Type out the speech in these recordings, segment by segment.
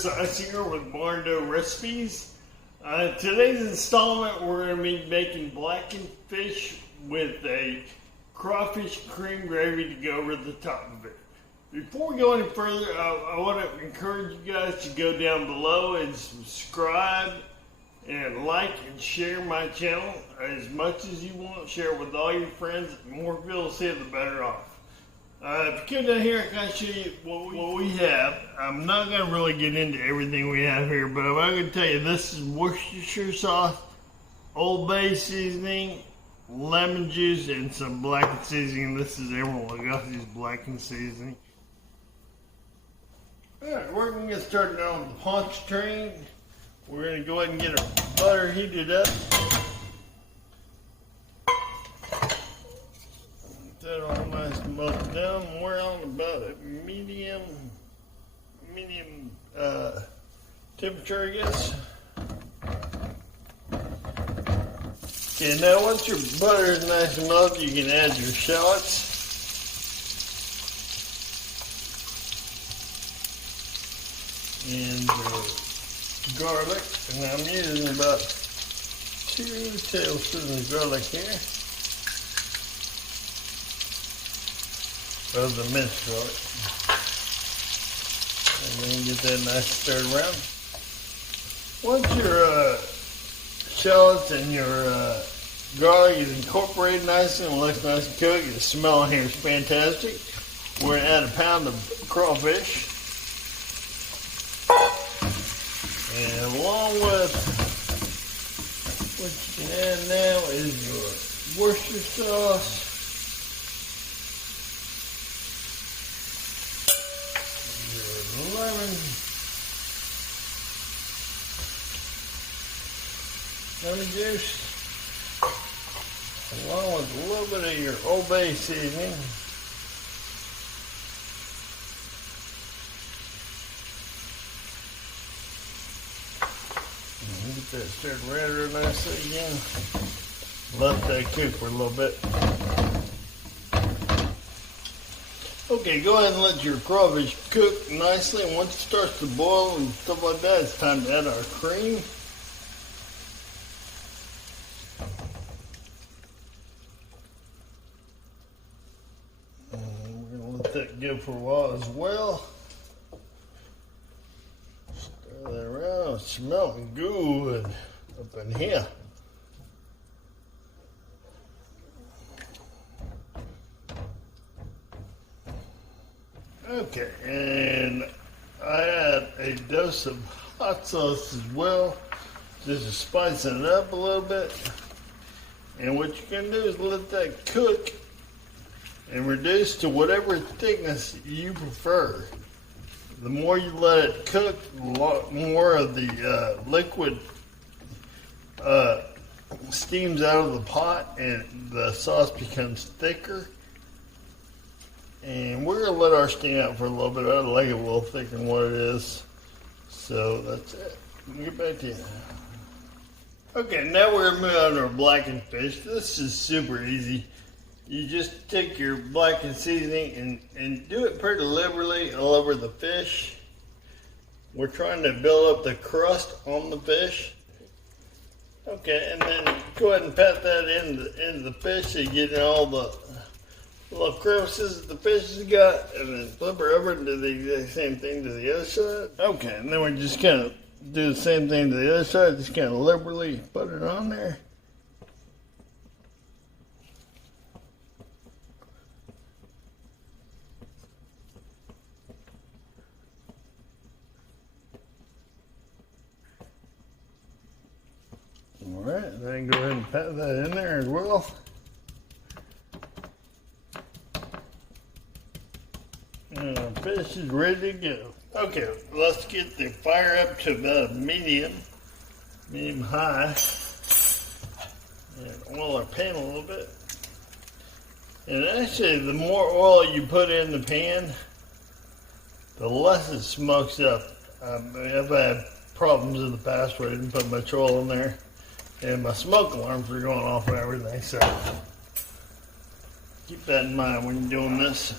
Sauce here with Barndo Recipes. Today's installment, we're going to be making blackened fish with a crawfish cream gravy to go over the top of it. Before we go any further, I want to encourage you guys to go down below and subscribe and like and share my channel as much as you want. Share it with all your friends. The more people see it, the better off. If you come down here, I can show you what we have. I'm not going to really get into everything we have here, but I'm going to tell you this is Worcestershire sauce, Old Bay seasoning, lemon juice, and some blackened seasoning. This is Emeril Lagasse's blackened seasoning. Alright, we're going to get started on the paunch train. We're going to go ahead and get our butter heated up. That all nice and melted down. We're on about a medium temperature, I guess. Okay, now once your butter is nice and melted, you can add your shallots. And garlic, and I'm using about 2 tablespoons of garlic here. Of the minced garlic. And then get that nice stirred around. Once your shallots and your garlic is incorporated nicely and looks nice and cooked, the smell in here is fantastic. We're going to add a pound of crawfish. And along with what you can add now is your Worcestershire sauce. Lemon juice, along with a little bit of your Old Bay seasoning. And get that stirred around real nicely again. Let that cook for a little bit. Okay, go ahead and let your crawfish cook nicely, and once it starts to boil and stuff like that, it's time to add our cream. And we're going to let that go for a while as well. Stir that around. It's smelling good up in here. Okay, and I add a dose of hot sauce as well, just to spice it up a little bit. And what you can do is let that cook and reduce to whatever thickness you prefer. The more you let it cook, a lot more of the liquid steams out of the pot and the sauce becomes thicker. And we're going to let our steam out for a little bit. I like it a little thicker than what it is. So that's it. I'll get back to you. Okay, now we're going to move on to our blackened fish. This is super easy. You just take your blackened seasoning and do it pretty liberally all over the fish. We're trying to build up the crust on the fish. Okay, and then go ahead and pat that into the fish so you get all the little crevices that the fish has got, and then flip her over and do the exact same thing to the other side. Okay, and then we just kind of do the same thing to the other side, just kind of liberally put it on there. Alright, then go ahead and pat that in there as well. And our fish is ready to go. Okay, let's get the fire up to about medium high. And oil our pan a little bit. And actually, the more oil you put in the pan, the less it smokes up. I've had problems in the past where I didn't put much oil in there, and my smoke alarms were going off and everything. So keep that in mind when you're doing this.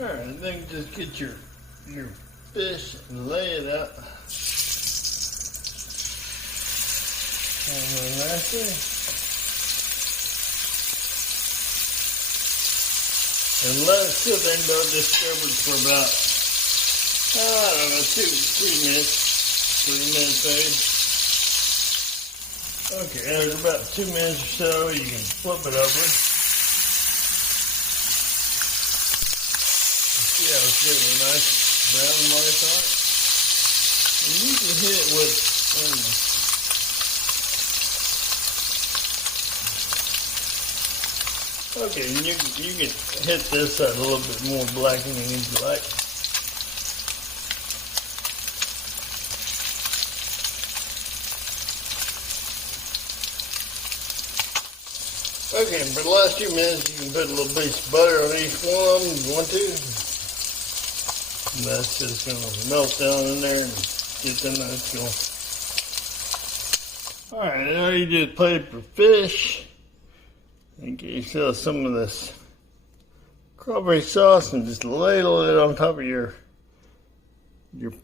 Alright, then just get your fish and lay it out. And let it sit there and go discovered for about, I don't know, 3 minutes. 3 minutes maybe. Okay, after about 2 minutes or so, you can flip it over. See how it's getting a nice brown mark on it? And you can hit it with, okay, and you can hit this side a little bit more blackening if you like. Okay, for the last few minutes, you can put a little piece of butter on each one of them if you want to. And that's just going to melt down in there and get them nice going. Alright, now you just plate for fish. And get yourself some of this crawfish sauce and just ladle it on top of your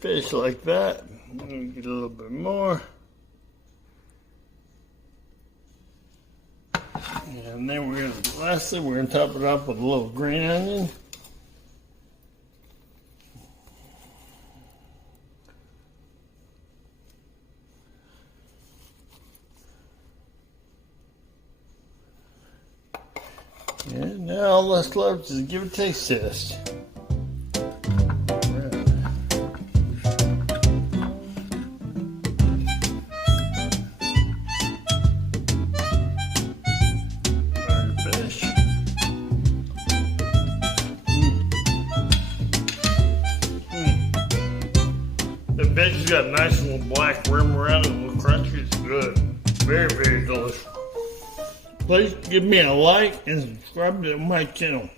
fish like that. And get a little bit more. And then lastly, we're going to top it off with a little green onion. And now all that's left is give it a taste test. The fish has got a nice little black rim around it, a little crunchy. It's good. Very, very delicious. Please give me a like and subscribe to my channel.